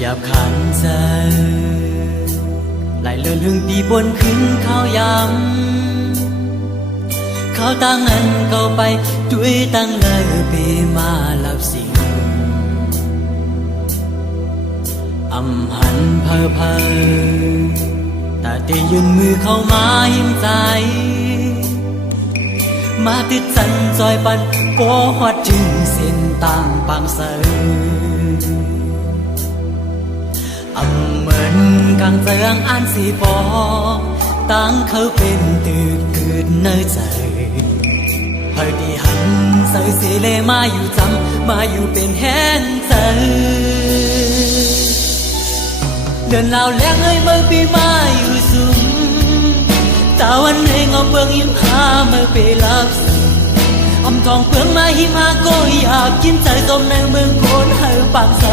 หยาบขันใจไหลเลื่อนหึงตีบนขึ้นข้าวยำข้าวตั้งเงินเข้าไปด้วยตั้งเลยปีมาหลับสิ่งอำหันเพอเพอแต่เตยืนมือเข้ามาหิมใจมาติดสันจอยปันโกหัดจึงเส้นต่างปางเสยเหมือนกังเตืองอันสีปอตั้งเขาเป็นตืดเกิดเนื้อใจเพื่อที่หันใส่สีเลมาอยู่จำมาอยู่เป็นแห้งใจเดินลาวแรงเอ้ยเมื่อปีมาอยู่สูงตาวันเองเอาเปลืองยิ้มหาเมื่อไปรับอำทองเปลืองมาหิมหาก็อยากกินใจจมในเมืองโคนให้ปากใส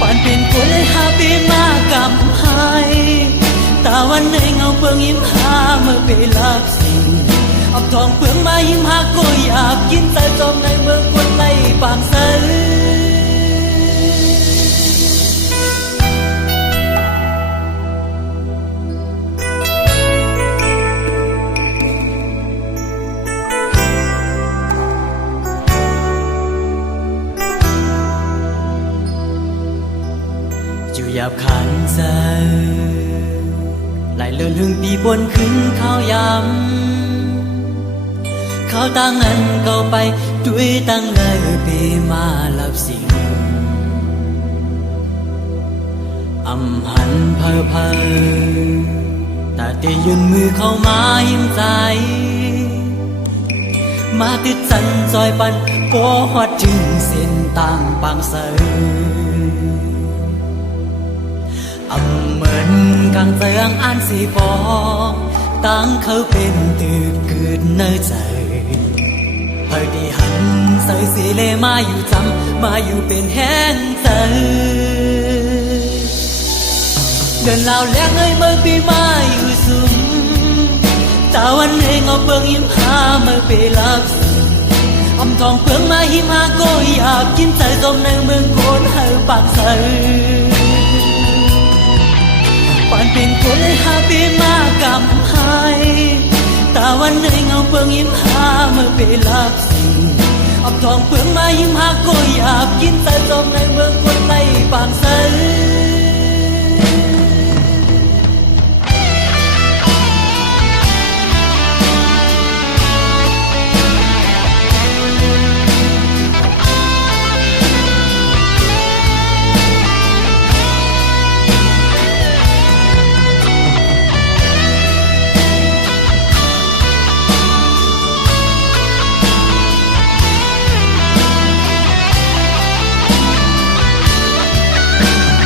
ปานเป็นคนเลยหาปีมากำหายตาวันเองเอาเปลืองยิ้มหาเมื่อไปรับสิ่งอำทองเปลืองมาหิมหาก็อยากกินใจจมในเมืองคนไล่ปากใสอยู่หยาบขันใจไหลเลื่อนหึงตีบนขึ้นข้าวยำข้าวตั้งเงินเข้าไปด้วยตั้งเลยปีมาหลับสิ่งอำหันเพอเพอแต่เตยืนมือเข้ามาหิมใจมาติดสันจอยปันโกหัดจึงเส้นต่างปางเสยเหมือนกังเตืองอันสีปอตั้งเขาเป็นตืดเกิดเนื้อใจเพื่อที่หันใส่สีเลมาอยู่จำมาอยู่เป็นแห้งใจเดินลาวแรงเอ้ยเมื่อปีมาอยู่สูงตาวันเองเอาเปลืองยิ้มหาเมื่อไปรับอำทองเปลืองมาหิมหาก็อยากกินใจจมในเมืองโคนให้ปากใสปานเป็นคนเลยหาปีมากำหายตาวันเองเอาเปลืองยิ้มหาเมื่อไปรับสิ่งอำทองเปลืองมาหิมหาก็อยากกินใจจมในเมืองคนไล่ปางใส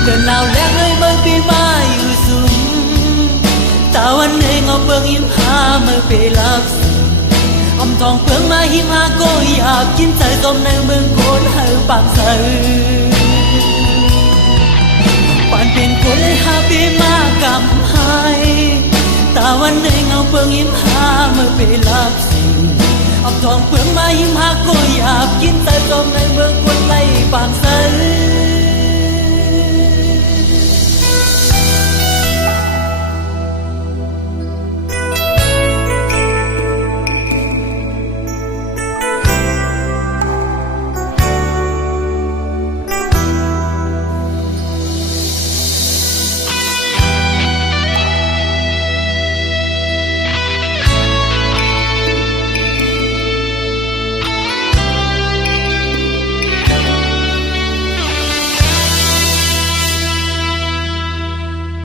เดินลาวแรงเอ้ยเมื่อปีมาอยู่สูงตาวันเองเอาเปลืองยิ้มหาเมื่อไปรับอำทองเปลืองมาหิมหาก็อยากกินใจจมในเมืองโคนให้ปากใสปานเป็นคนเลยหาปีมากำหายตาวันเองเอาเปลืองยิ้มหาเมื่อไปรับสิ่งอำทองเปลืองมาหิมหาก็อยากกินใจจมในเมืองคนไล่ปากใส